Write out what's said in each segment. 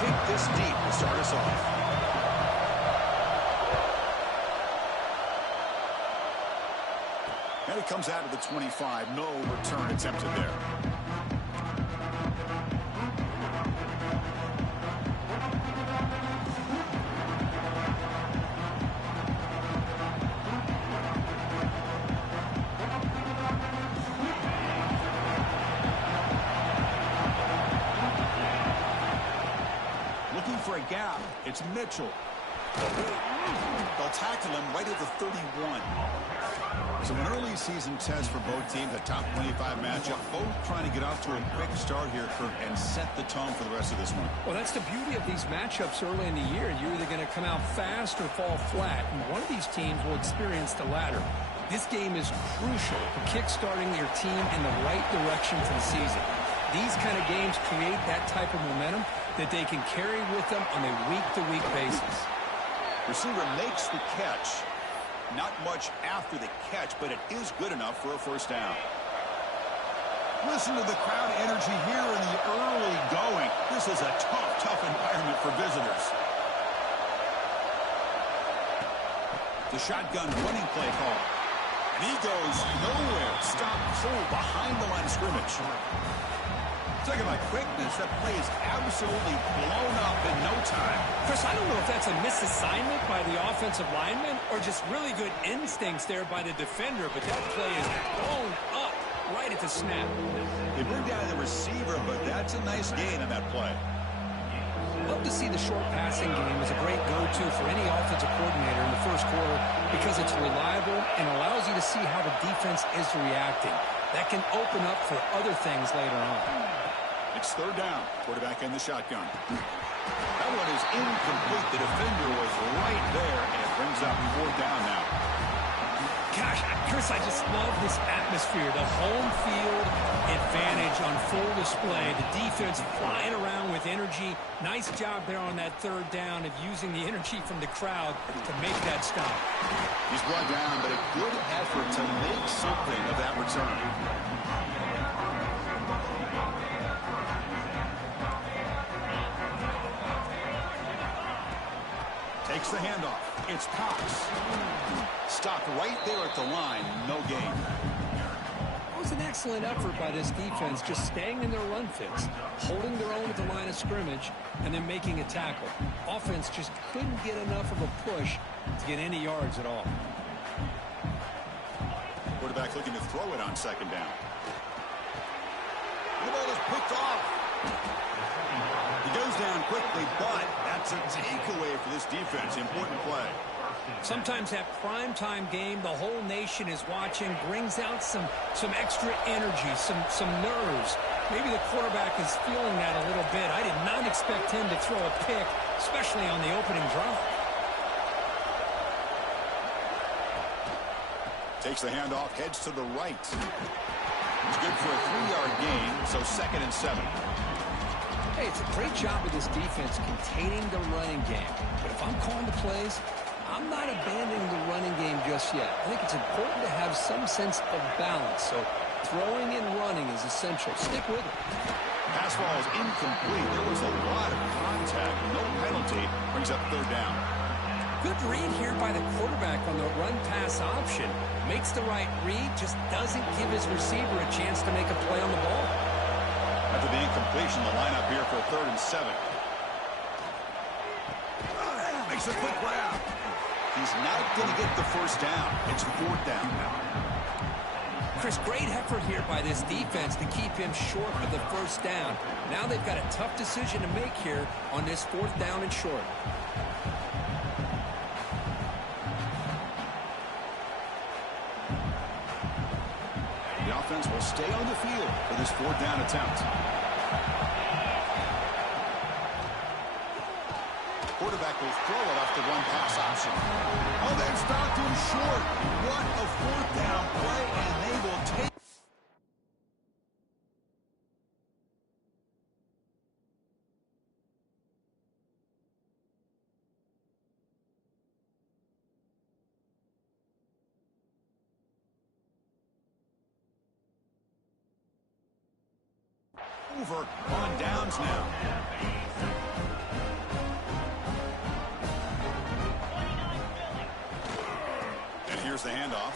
kick this deep to start us off. And it comes out of the 25. No return attempted there. Looking for a gap. It's Mitchell. They'll tackle him right at the 31. So an early season test for both teams, a top 25 matchup, both trying to get off to a quick start here, Kurt, and set the tone for the rest of this one. Well, that's the beauty of these matchups early in the year. You're either going to come out fast or fall flat, and one of these teams will experience the latter. This game is crucial for kick-starting your team in the right direction for the season. These kind of games create that type of momentum that they can carry with them on a week-to-week basis. Receiver makes the catch. Not much after the catch, but it is good enough for a first down. Listen to the crowd energy here in the early going. This is a tough environment for visitors. The shotgun running play call. And he goes nowhere. Stop cold behind the line of scrimmage. Talking about quickness, that play is absolutely blown up in no time. Chris, I don't know if that's a misassignment by the offensive lineman or just really good instincts there by the defender, but that play is blown up right at the snap. They bring down the receiver, but that's a nice gain on that play. Love to see the short passing game as a great go-to for any offensive coordinator in the first quarter because it's reliable and allows you to see how the defense is reacting. That can open up for other things later on. It's third down. Quarterback in the shotgun. That one is incomplete. The defender was right there, and it brings up fourth down now. Gosh, Chris, I just love this atmosphere. The home field advantage on full display. The defense flying around with energy. Nice job there on that third down of using the energy from the crowd to make that stop. He's brought down, but a good effort to make something of that return. Takes the handoff. It's Cox. Stopped right there at the line. No gain. It was an excellent effort by this defense, just staying in their run fits, holding their own at the line of scrimmage, and then making a tackle. Offense just couldn't get enough of a push to get any yards at all. Quarterback looking to throw it on second down. The ball is picked off. He goes down quickly, but that's a takeaway for this defense. Important play. Sometimes that primetime game, the whole nation is watching, brings out some extra energy, some nerves. Maybe the quarterback is feeling that a little bit. I did not expect him to throw a pick, especially on the opening drive. Takes the handoff, heads to the right. It's good for a 3-yard gain, so 2nd and 7. Hey, it's a great job of this defense containing the running game. But if I'm calling the plays, I'm not abandoning the running game just yet. I think it's important to have some sense of balance. So throwing and running is essential. Stick with it. Pass ball is incomplete. There was a lot of contact. No penalty. Brings up third down. Good read here by the quarterback on the run-pass option. Makes the right read, just doesn't give his receiver a chance to make a play on the ball. After the incompletion, the lineup here for 3rd and 7. Makes a quick grab. He's not going to get the first down. It's 4th down now. Chris, great effort here by this defense to keep him short of the first down. Now they've got a tough decision to make here on this 4th down and short. The offense will stay on the field for this 4th down attempt. Quarterback will throw it off the run-pass option. Oh, they've stopped him short. What a 4th down play, and they will take. Over on downs now. the handoff.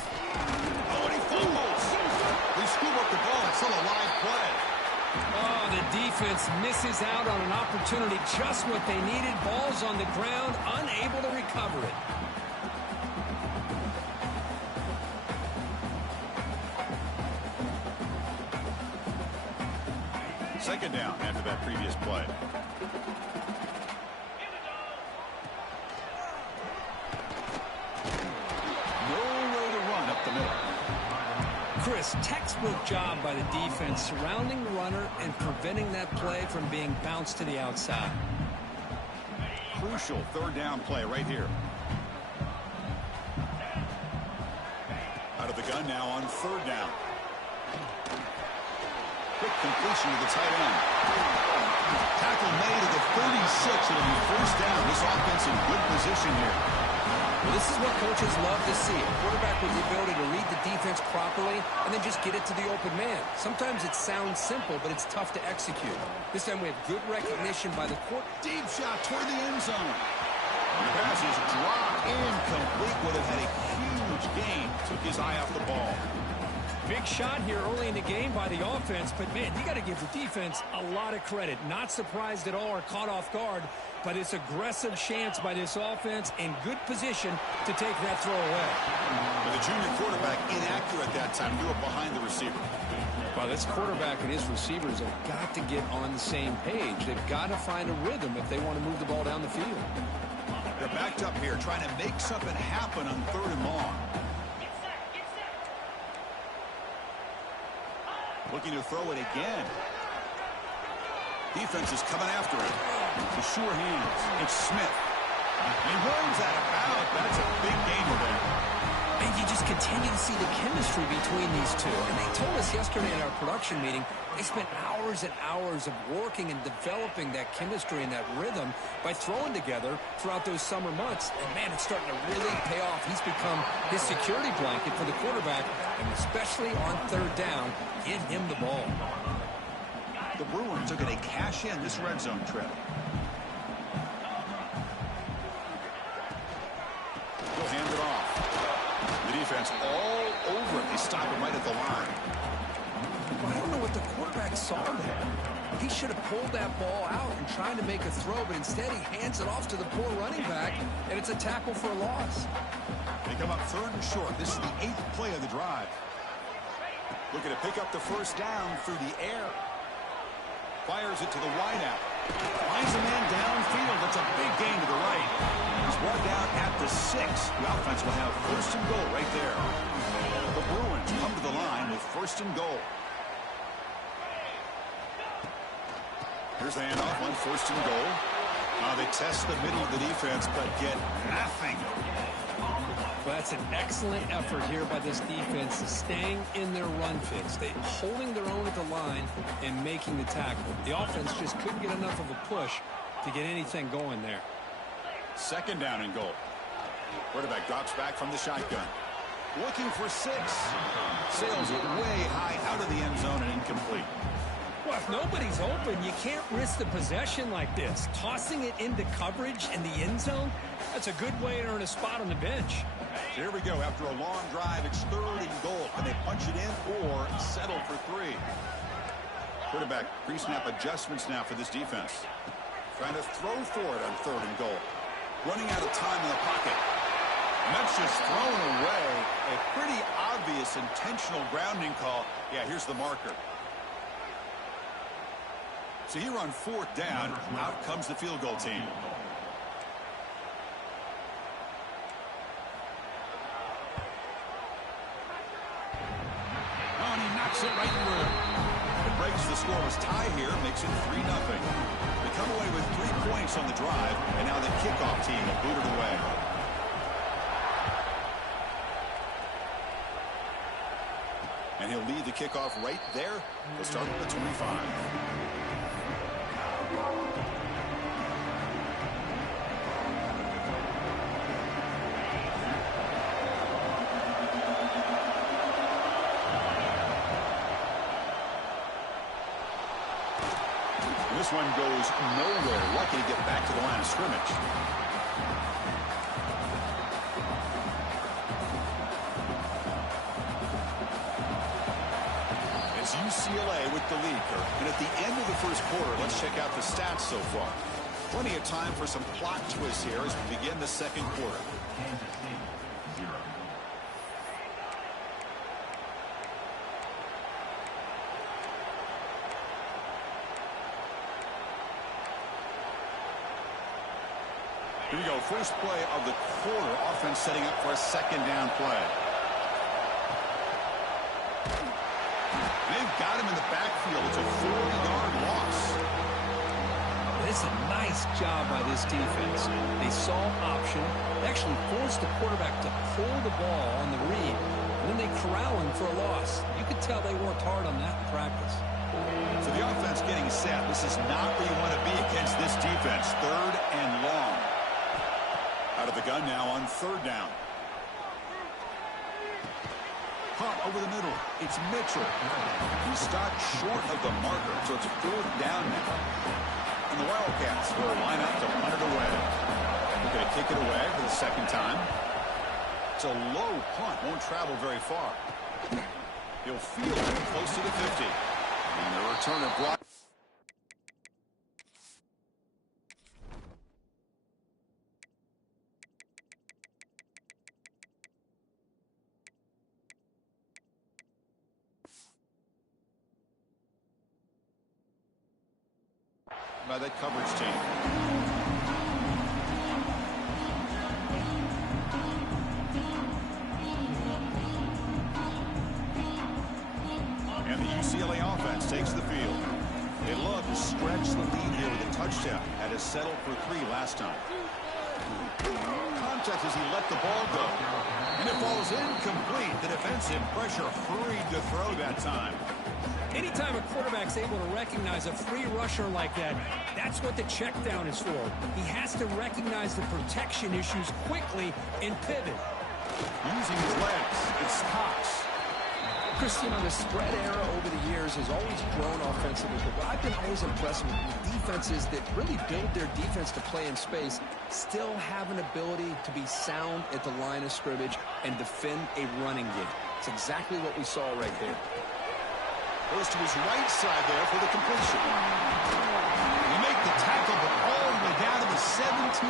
Oh, and he fumbles. They scoop up the ball. It's still a live play. Oh, the defense misses out on an opportunity, just what they needed. Ball's on the ground, unable to recover it. Second down after that previous play. Nowhere to run up the middle. Chris, textbook job by the defense surrounding the runner and preventing that play from being bounced to the outside. Crucial third down play right here. Out of the gun now on third down. Quick completion to the tight end. Tackle made at the 36. It'll be first down. This offense in good position here. Well, this is what coaches love to see. A quarterback with the ability to read the defense properly and then just get it to the open man. Sometimes it sounds simple, but it's tough to execute. This time we have good recognition by the court. Deep shot toward the end zone. The pass is dropped incomplete. Would have had a huge gain. Took his eye off the ball. Big shot here early in the game by the offense, but, man, you got to give the defense a lot of credit. Not surprised at all or caught off guard, but it's aggressive chance by this offense in good position to take that throw away. But the junior quarterback inaccurate that time. Threw it behind the receiver. Well, this quarterback and his receivers have got to get on the same page. They've got to find a rhythm if they want to move the ball down the field. They're backed up here trying to make something happen on third and long. Looking to throw it again. Defense is coming after it. The sure hands. It's Smith. He runs out of bounds. That's a big gainer there. And you just continue to see the chemistry between these two. And they told us yesterday at our production meeting, they spent hours and hours of working and developing that chemistry and that rhythm by throwing together throughout those summer months. And, man, it's starting to really pay off. He's become his security blanket for the quarterback, and especially on third down, give him the ball. The Bruins are going to cash in this red zone trip. He'll hand it off. The defense all over it. They stop him right at the line. I don't know what the quarterback saw there. He should have pulled that ball out and tried to make a throw, but instead he hands it off to the poor running back, and it's a tackle for a loss. They come up third and short. This is the 8th play of the drive. Looking to pick up the first down through the air. Fires it to the wideout. Finds a man downfield. That's a big gain to the right. He's brought down at the 6. The offense will have first and goal right there. The Bruins come to the line with first and goal. Here's the handoff on first and goal. They test the middle of the defense, but get nothing. Well, that's an excellent effort here by this defense, staying in their run fits. They holding their own at the line and making the tackle. The offense just couldn't get enough of a push to get anything going there. Second down and goal. Quarterback drops back from the shotgun. Looking for 6. Sails it way high out of the end zone and incomplete. Well, if nobody's open, you can't risk the possession like this. Tossing it into coverage in the end zone, that's a good way to earn a spot on the bench. So here we go. After a long drive, it's third and goal. Can they punch it in or settle for 3? Quarterback pre-snap adjustments now for this defense. Trying to throw for it on third and goal. Running out of time in the pocket. And that's just thrown away. A pretty obvious intentional grounding call. Yeah, here's the marker. So here on fourth down, out comes the field goal team. Oh, and he knocks it right through. It breaks the scoreless tie here, makes it 3-0. They come away with 3 points on the drive, and now the kickoff team will boot it away. And he'll lead the kickoff right there. He'll start at the 25. This one goes nowhere. Lucky to get back to the line of scrimmage. UCLA with the lead. And at the end of the first quarter, let's check out the stats so far. Plenty of time for some plot twists here as we begin the second quarter. Here we go. First play of the quarter. Offense setting up for a second down play. They've got him in the backfield. It's a 4-yard loss. This is a nice job by this defense. They saw option. They actually forced the quarterback to pull the ball on the read. And then they corral him for a loss. You could tell they worked hard on that in practice. So the offense getting set. This is not where you want to be against this defense. Third and long. Out of the gun now on third down. Caught over the middle. It's Mitchell. He stopped short of the marker, so it's fourth down now. And the Wildcats will line up to punt it away. They're going to kick it away for the second time. It's a low punt. Won't travel very far. He'll field it close to the 50. And the returner blocked. By that coverage team. And the UCLA offense takes the field. They love to stretch the lead here with a touchdown. Had to settle for 3 last time. Contact as he let the ball go. And it falls incomplete. The defensive pressure hurried to throw that time. Anytime a quarterback's able to recognize a free rusher like that, that's what the check down is for. He has to recognize the protection issues quickly and pivot. Using his legs, it's Cox. Chris, you know, the spread era over the years has always grown offensively, but what I've been always impressed with defenses that really build their defense to play in space still have an ability to be sound at the line of scrimmage and defend a running game. It's exactly what we saw right there. Goes to his right side there for the completion. We make the tackle, but all the way down to the 17.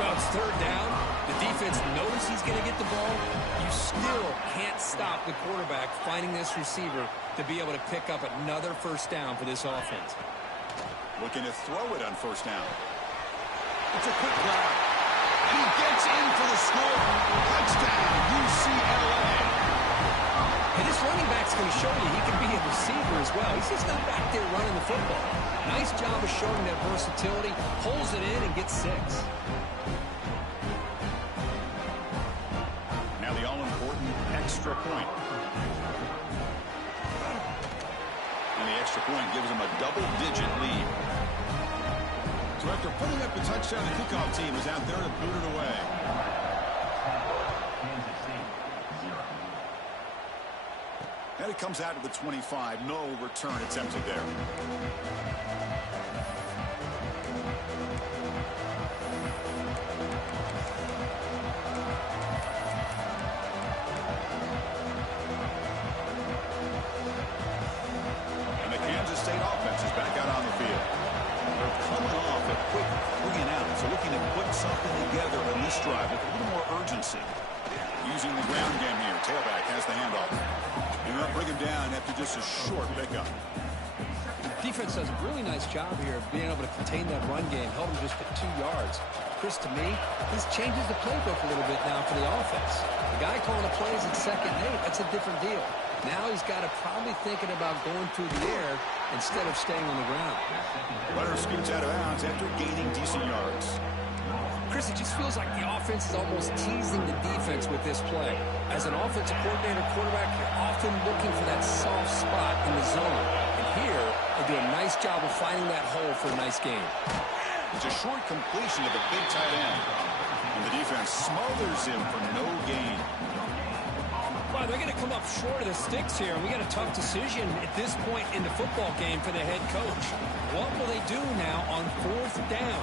Well, it's third down. The defense knows he's going to get the ball. You still can't stop the quarterback finding this receiver to be able to pick up another first down for this offense. Looking to throw it on first down. It's a quick grab. And he gets in for the score. Touchdown, UCLA. And this running back's going to show you he can be a receiver as well. He's just not back there running the football. Nice job of showing that versatility. Pulls it in and gets 6. Now the all-important extra point. And the extra point gives him a double-digit lead. So after putting up the touchdown, the kickoff team is out there to boot it away. And it comes out to the 25. No return attempted there. And the Kansas State offense is back out on the field. They're coming off a quick 3 and out, so looking to put something together in this drive with a little more urgency. Using the ground game here. Tailback has the handoff. And they'll bring him down after just a short pickup. Defense does a really nice job here of being able to contain that run game, held him just for 2 yards. Chris, to me, this changes the playbook a little bit now for the offense. The guy calling the plays at 2nd and 8, that's a different deal. Now he's got to probably thinking about going through the air instead of staying on the ground. Runner scoots out of bounds after gaining decent yards. Chris, it just feels like the offense is almost teasing the defense with this play. As an offensive coordinator, quarterback, you're often looking for that soft spot in the zone. And here, they do a nice job of finding that hole for a nice game. It's a short completion of the big tight end. And the defense smothers him for no gain. Well, they're going to come up short of the sticks here. And we got a tough decision at this point in the football game for the head coach. What will they do now on 4th down?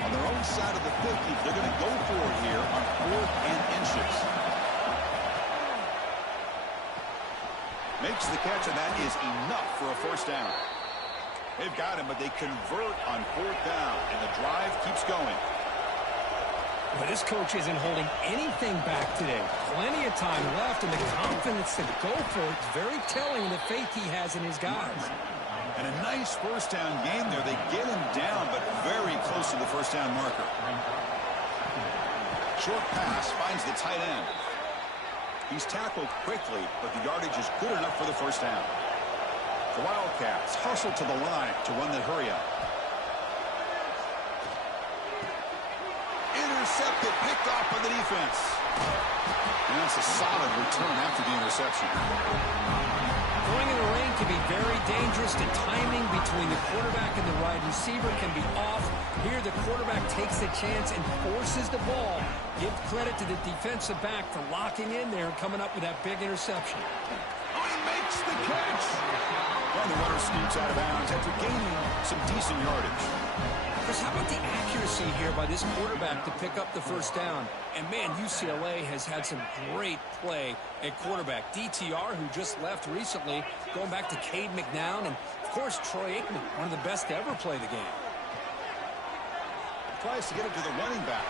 On their own side of the 50, they're going to go for it here on 4th and inches. Makes the catch, and that is enough for a first down. They've got him, but they convert on 4th down, and the drive keeps going. Well, this coach isn't holding anything back today. Plenty of time left, and the confidence to go for it is very telling of the faith he has in his guys. And a nice first down game there. They get him down, but very close to the first down marker. Short pass finds the tight end. He's tackled quickly, but the yardage is good enough for the first down. The Wildcats hustle to the line to run the hurry-up. Intercepted, picked off by the defense. And that's a solid return after the interception. Throwing in the rain can be very dangerous. The timing between the quarterback and the wide receiver can be off. Here, the quarterback takes a chance and forces the ball. Give credit to the defensive back for locking in there and coming up with that big interception. Oh, he makes the catch. And the runner scoots out of bounds after gaining some decent yardage. Chris, how about the accuracy here by this quarterback to pick up the first down? And, man, UCLA has had some great play at quarterback. DTR, who just left recently, going back to Cade McNown, and, of course, Troy Aikman, one of the best to ever play the game. Tries to get it to the running back.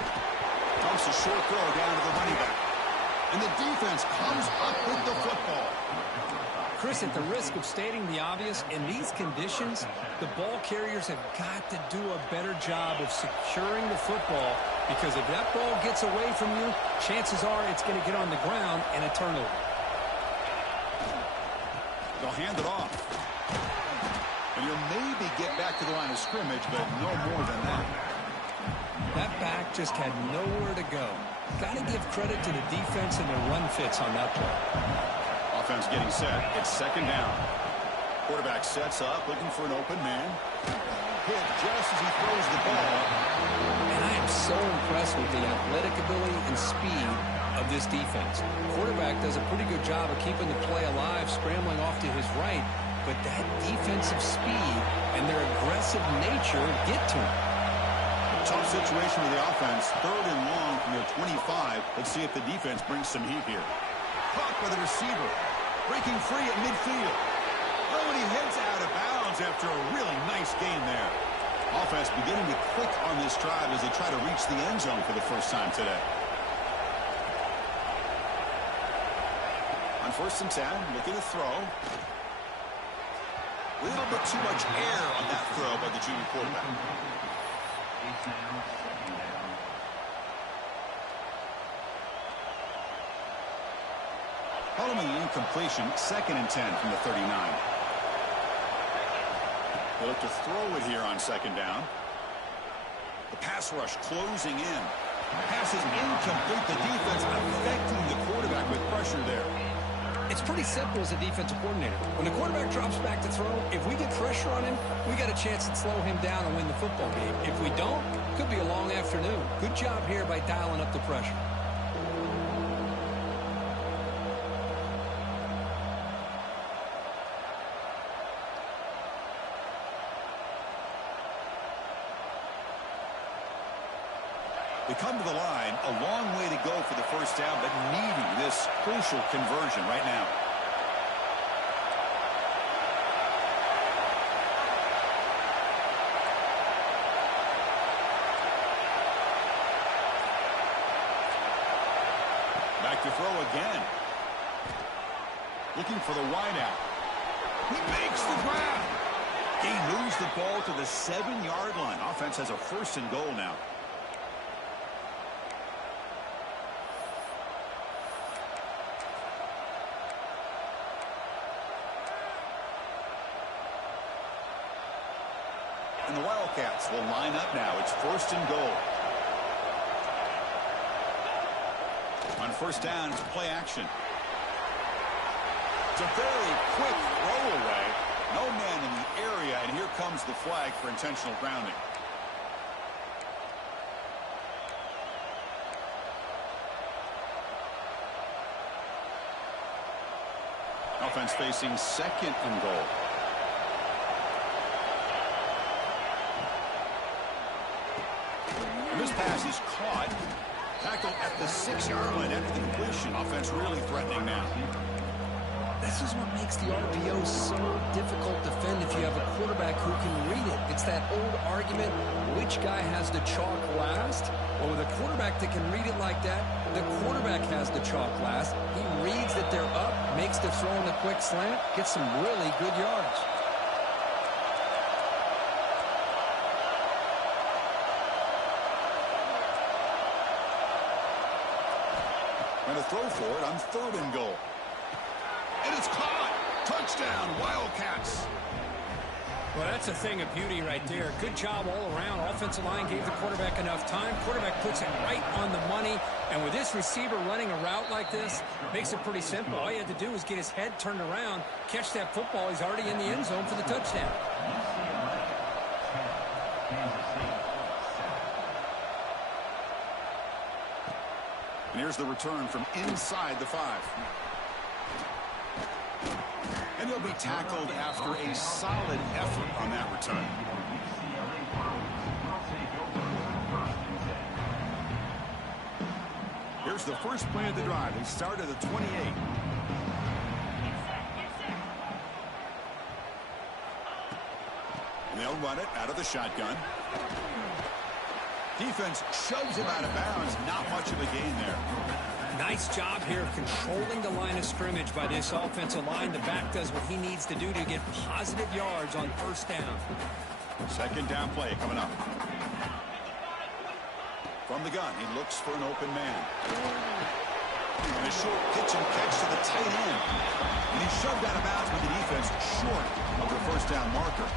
Dumps a short throw down to the running back. And the defense comes up with the football. Chris, at the risk of stating the obvious, in these conditions, the ball carriers have got to do a better job of securing the football, because if that ball gets away from you, chances are it's going to get on the ground and a turnover. They'll hand it off. And you'll maybe get back to the line of scrimmage, but no more than that. That back just had nowhere to go. Got to give credit to the defense and their run fits on that play. Offense getting set. It's 2nd down. Quarterback sets up, looking for an open man. Hit just as he throws the ball. And I am so impressed with the athletic ability and speed of this defense. Quarterback does a pretty good job of keeping the play alive, scrambling off to his right. But that defensive speed and their aggressive nature get to him. Tough situation with the offense. 3rd and long from their 25. Let's see if the defense brings some heat here. Caught by the receiver. Breaking free at midfield. Oh, and he heads out of bounds after a really nice game there. Offense beginning to click on this drive as they try to reach the end zone for the first time today. On 1st and 10, looking to throw. A little bit too much air on that throw by the junior quarterback. Following the incompletion, 2nd and 10 from the 39. They look to throw it here on 2nd down. The pass rush closing in. Pass is incomplete. The defense affecting the quarterback with pressure there. It's pretty simple as a defensive coordinator. When the quarterback drops back to throw, if we get pressure on him, we got a chance to slow him down and win the football game. If we don't, could be a long afternoon. Good job here by dialing up the pressure. They come to the line, a long way to go for the first down, but needing this crucial conversion right now. Back to throw again. Looking for the wideout. He makes the grab. He moves the ball to the 7-yard line. Offense has a 1st and goal now. And the Wildcats will line up now. It's 1st and goal. On 1st down, it's play action. It's a very quick throwaway. No man in the area, and here comes the flag for intentional grounding. Offense facing 2nd and goal. This pass is caught. Tackled at the 6-yard line after the completion. Offense really threatening now. This is what makes the RPO so difficult to defend if you have a quarterback who can read it. It's that old argument, which guy has the chalk last? Well, with a quarterback that can read it like that, the quarterback has the chalk last. He reads that they're up, makes the throw in the quick slant, gets some really good yards. And a throw for it on 3rd and goal. And it's caught. Touchdown, Wildcats. Well, that's a thing of beauty right there. Good job all around. Offensive line gave the quarterback enough time. Quarterback puts it right on the money. And with this receiver running a route like this, makes it pretty simple. All you had to do was get his head turned around, catch that football. He's already in the end zone for the touchdown. And here's the return from inside the 5. And he'll be tackled after a solid effort on that return. Here's the first play of the drive. They start at the 28. And they'll run it out of the shotgun. Defense shoves him out of bounds. Not much of a gain there. Nice job here of controlling the line of scrimmage by this offensive line. The back does what he needs to do to get positive yards on 1st down. 2nd down play coming up. From the gun, he looks for an open man. And a short pitch and catch to the tight end. And he's shoved out of bounds with the defense short of the 1st down marker.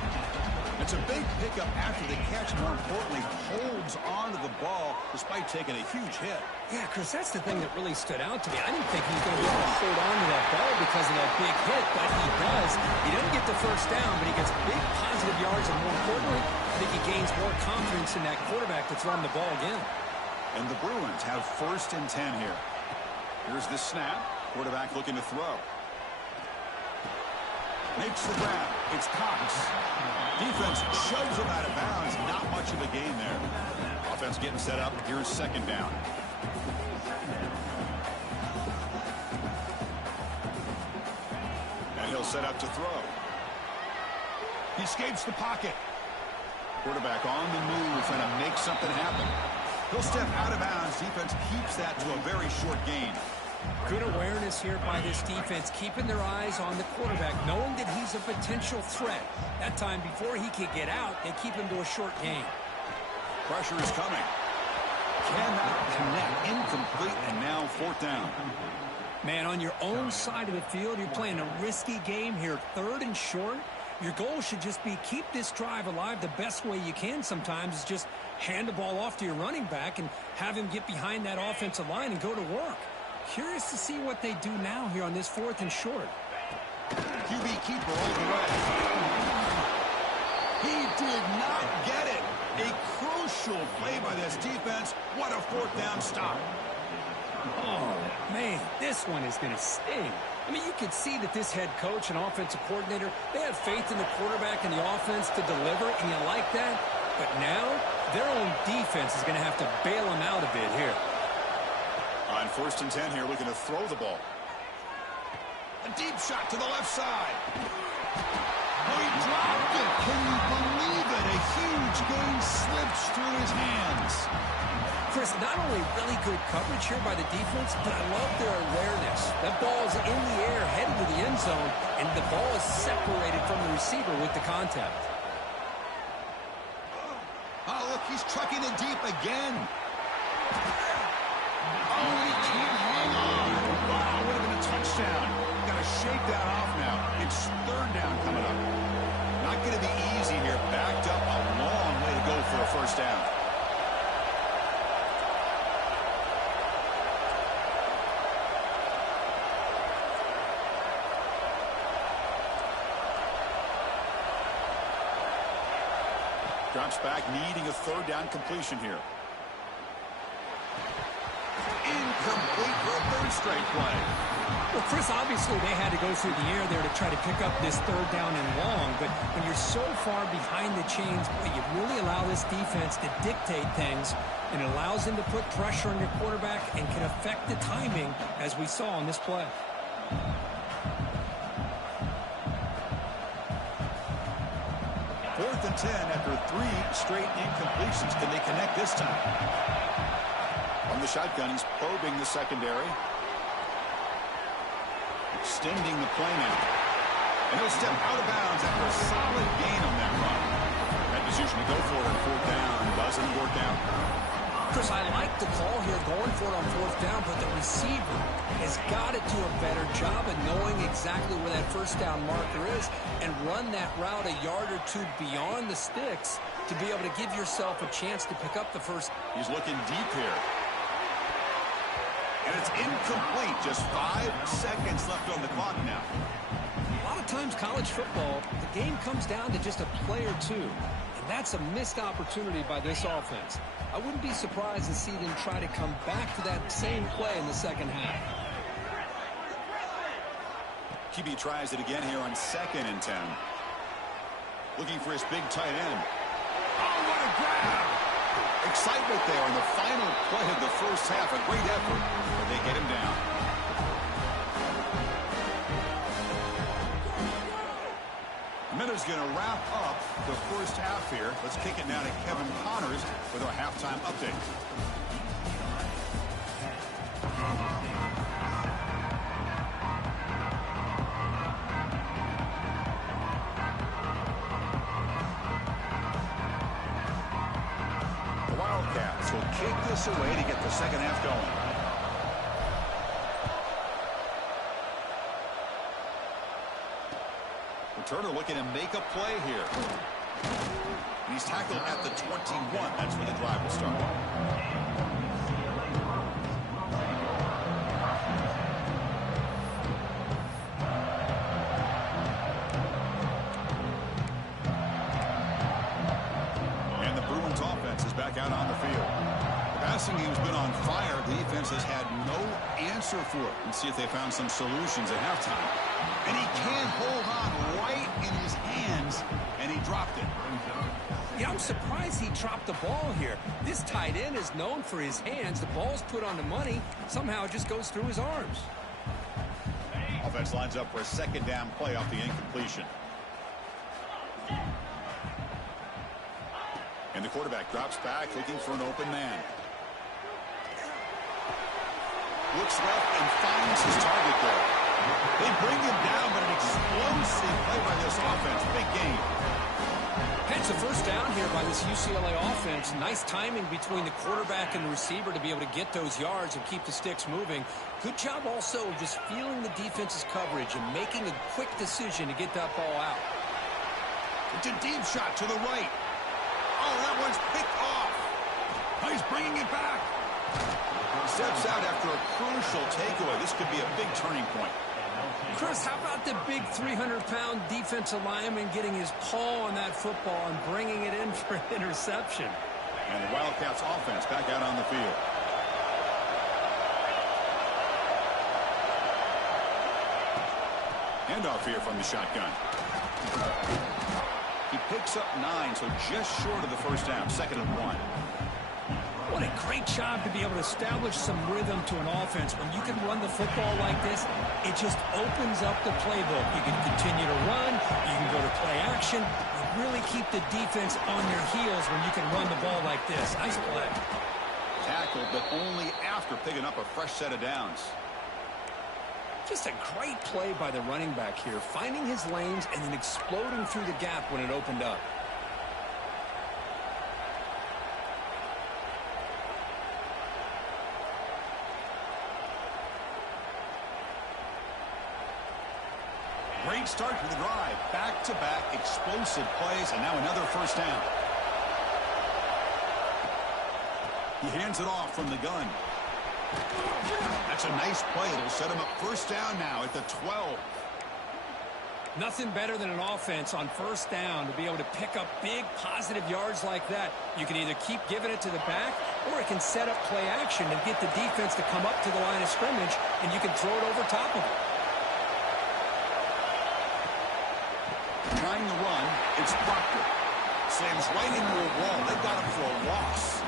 It's a big pickup after the catch. More importantly, holds on to the ball despite taking a huge hit. Yeah, Chris, that's the thing that really stood out to me. I didn't think he was going to be able to hold on to that ball because of that big hit, but he does. He doesn't get the 1st down, but he gets big positive yards, and more importantly, I think he gains more confidence in that quarterback to throw him the ball again. And the Bruins have 1st and 10 here. Here's the snap. Quarterback looking to throw. Makes the grab. It's Cox. Defense shoves him out of bounds. Not much of a gain there. Offense getting set up. Here's 2nd down. And he'll set up to throw. He escapes the pocket. Quarterback on the move, trying to make something happen. He'll step out of bounds. Defense keeps that to a very short gain. Good awareness here by this defense, keeping their eyes on the quarterback, knowing that he's a potential threat. That time, before he could get out, they keep him to a short gain. Pressure is coming. Cannot connect. Incomplete, and now 4th down. Man, on your own side of the field, you're playing a risky game here, 3rd and short. Your goal should just be keep this drive alive the best way you can sometimes is just hand the ball off to your running back and have him get behind that offensive line and go to work. Curious to see what they do now here on this 4th and short. QB keeper all the way. He did not get it. A crucial play by this defense. What a 4th down stop. Oh, man, this one is going to sting. I mean, you can see that this head coach and offensive coordinator, they have faith in the quarterback and the offense to deliver, and you like that. But now, their own defense is going to have to bail them out a bit here. On 1st and 10 here, looking to throw the ball. A deep shot to the left side. Oh, he dropped it. Can you believe it? A huge gain slips through his hands. Chris, not only really good coverage here by the defense, but I love their awareness. That ball is in the air, headed to the end zone, and the ball is separated from the receiver with the contact. Oh, look, he's trucking it deep again. Oh, he can't hang on. Wow, would have been a touchdown. Got to shake that off now. It's 3rd down coming up. Not going to be easy here. Backed up a long way to go for a 1st down. Drops back, needing a 3rd down completion here. Incomplete for a 3rd straight play. Well, Chris, obviously they had to go through the air there to try to pick up this 3rd down and long, but when you're so far behind the chains, boy, you really allow this defense to dictate things, and it allows them to put pressure on your quarterback and can affect the timing, as we saw on this play. and 10 after 3 straight incompletions. Can they connect this time? From the shotgun, he's probing the secondary. Extending the play now. And he'll step out of bounds after a solid gain on that run. That decision to go for it on 4th down doesn't work out. Chris, I like the call here going for it on 4th down, but the receiver has got to do a better job of knowing exactly where that 1st down marker is and run that route a yard or 2 beyond the sticks to be able to give yourself a chance to pick up the first. He's looking deep here. And it's incomplete. Just 5 seconds left on the clock now. A lot of times college football, the game comes down to just a play or 2. And that's a missed opportunity by this offense. I wouldn't be surprised to see them try to come back to that same play in the second half. QB tries it again here on 2nd and 10. Looking for his big tight end. Oh, what a grab! Excitement there in the final play of the first half. A great effort, but they get him down. Miller's going to wrap up the first half here. Let's kick it now to Kevin Connors with our halftime update. The Wildcats will kick this away to get the second half going. Turner looking to make a play here. And he's tackled at the 21. That's where the drive will start. And the Bruins offense is back out on the field. The passing game's been on fire. The defense has had no answer for it. Let's see if they found some solutions at halftime. And he can't hold on right in his hands, and he dropped it. Yeah, I'm surprised he dropped the ball here. This tight end is known for his hands. The ball's put on the money. Somehow it just goes through his arms. Offense lines up for a 2nd down play off the incompletion. And the quarterback drops back, looking for an open man. Looks left and finds his target there. They bring him down, but an explosive play by this offense. Big game. It's a 1st down here by this UCLA offense. Nice timing between the quarterback and the receiver to be able to get those yards and keep the sticks moving. Good job also of just feeling the defense's coverage and making a quick decision to get that ball out. It's a deep shot to the right. Oh, that one's picked off. Oh, he's bringing it back. Steps out after a crucial takeaway. This could be a big turning point. Chris, how about the big 300-pound defensive lineman getting his paw on that football and bringing it in for an interception? And the Wildcats offense back out on the field. Handoff here from the shotgun. He picks up 9, so just short of the 1st down. 2nd and 1. What a great job to be able to establish some rhythm to an offense. When you can run the football like this, it just opens up the playbook. You can continue to run. You can go to play action. You really keep the defense on their heels when you can run the ball like this. Nice play. Tackled, but only after picking up a fresh set of downs. Just a great play by the running back here, finding his lanes and then exploding through the gap when it opened up. Great start to the drive. Back-to-back explosive plays, and now another 1st down. He hands it off from the gun. That's a nice play. It'll set him up 1st down now at the 12. Nothing better than an offense on 1st down to be able to pick up big positive yards like that. You can either keep giving it to the back, or it can set up play action and get the defense to come up to the line of scrimmage, and you can throw it over top of it. Trying to run, it's Proctor. Slams right into a wall. They got him for a loss.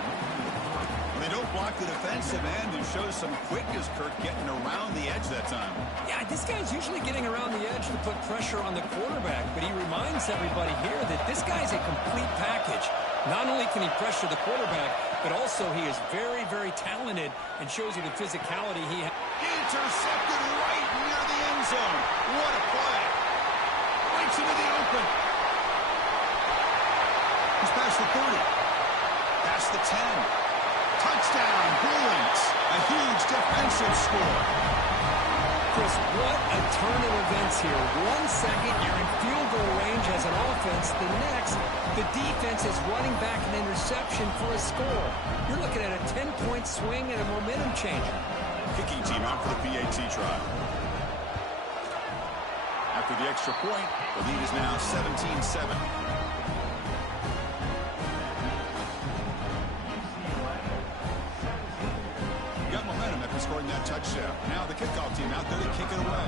They don't block the defensive end and show some quickness, Kirk, getting around the edge that time. Yeah, this guy's usually getting around the edge to put pressure on the quarterback, but he reminds everybody here that this guy's a complete package. Not only can he pressure the quarterback, but also he is very, very talented and shows you the physicality he has. Intercepted right near the end zone. What a play. Breaks into the open. He's past the 30. Past the 10. Touchdown, Bruins. A huge defensive score. Chris, what a turn of events here. 1 second, you're in field goal range as an offense. The next, the defense is running back an interception for a score. You're looking at a 10-point swing and a momentum changer. Kicking team out for the PAT try. After the extra point, the lead is now 17-7. Scoring that touchdown. Now the kickoff team out there to kick it away.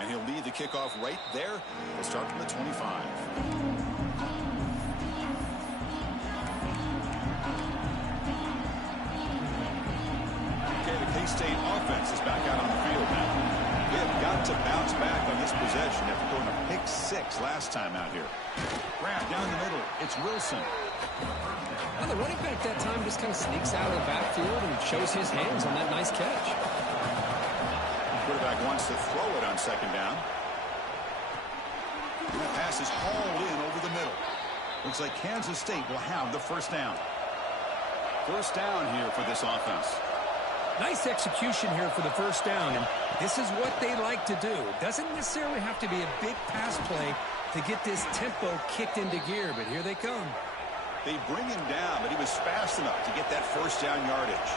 And he'll lead the kickoff right there. We'll start from the 25. Okay, the K-State offense is back out on the field now. We have got to bounce back on this possession after throwing a pick 6 last time out here. Grab down the middle. It's Wilson. Well, the running back that time just kind of sneaks out of the backfield and shows his hands on that nice catch. The quarterback wants to throw it on second down. And that pass is hauled in over the middle. Looks like Kansas State will have the first down. First down here for this offense. Nice execution here for the first down, and this is what they like to do. It doesn't necessarily have to be a big pass play to get this tempo kicked into gear, but here they come. They bring him down, but he was fast enough to get that first down yardage.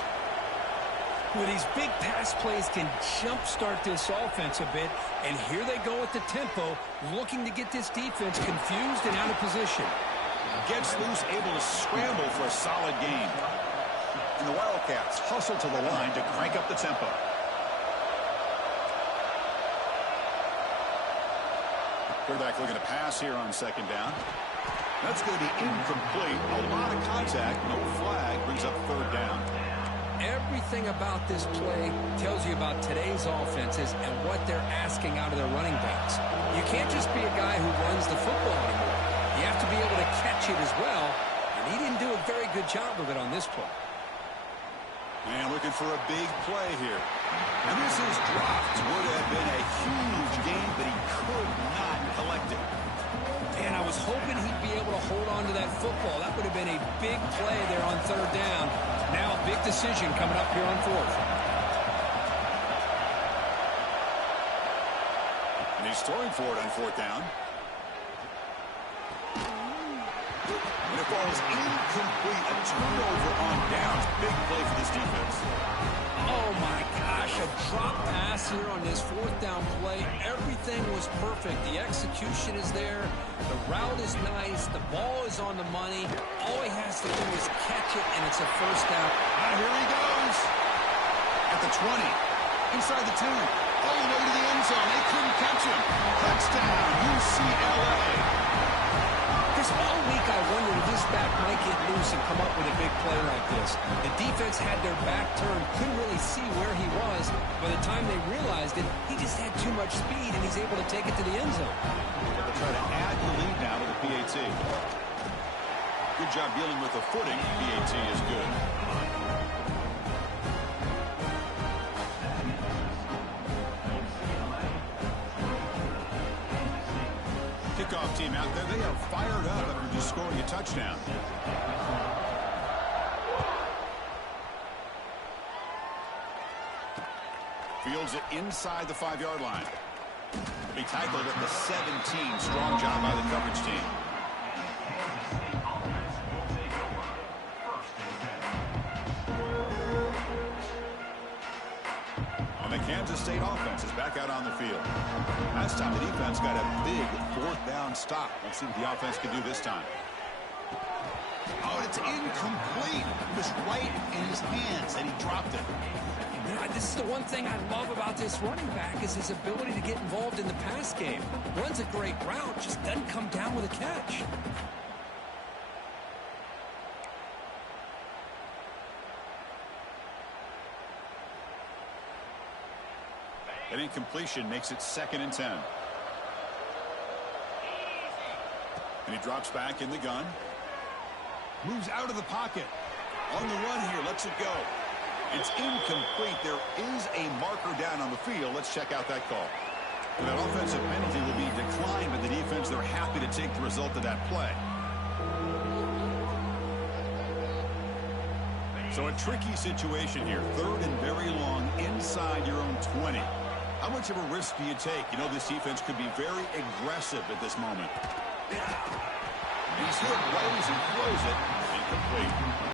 Well, these big pass plays can jumpstart this offense a bit, and here they go with the tempo, looking to get this defense confused and out of position. Gets loose, able to scramble for a solid gain. And the Wildcats hustle to the line to crank up the tempo. Quarterback looking to pass here on second down. That's going to be incomplete. A lot of contact, no flag, brings up third down. Everything about this play tells you about today's offenses and what they're asking out of their running backs. You can't just be a guy who runs the football anymore. You have to be able to catch it as well, and he didn't do a very good job of it on this play. And looking for a big play here. And this is dropped. Would have been a huge gain, but he could not collect it. And I was hoping he'd be able to hold on to that football. That would have been a big play there on third down. Now a big decision coming up here on fourth. And he's throwing for it on fourth down. And it falls incomplete. A turnover on downs. Big play for this defense. Oh, my gosh. A drop pass here on this fourth down play. Everything was perfect. The execution is there. The route is nice. The ball is on the money. All he has to do is catch it, and it's a first down. Ah, here he goes. At the 20. Inside the 10. All the way to the end zone. They couldn't catch him. Touchdown, UCLA. All week I wondered if this back might get loose and come up with a big play like this. The defense had their back turned, couldn't really see where he was. By the time they realized it, he just had too much speed, and he's able to take it to the end zone. They'll try to add the lead now to the PAT. Good job dealing with the footing. PAT is good. Kickoff team out there. They are fired up after just scoring a touchdown. Fields it inside the 5-yard line. He'll be tackled at the 17. Strong job by the coverage team. And the Kansas State offense is back out on the field. Last time the defense got a big fourth down stop. Let's see what the offense can do this time. Oh, and it's incomplete. It was right in his hands, and he dropped it. You know, this is the one thing I love about this running back is his ability to get involved in the pass game. Runs a great route, just doesn't come down with a catch. An incompletion makes it 2nd and 10. And he drops back in the gun. Moves out of the pocket. On the run here, lets it go. It's incomplete. There is a marker down on the field. Let's check out that call. And that offensive penalty will be declined by the defense. They're happy to take the result of that play. So a tricky situation here. 3rd and very long inside your own 20. How much of a risk do you take? You know, this defense could be very aggressive at this moment. He's hit right as he throws it. Incomplete.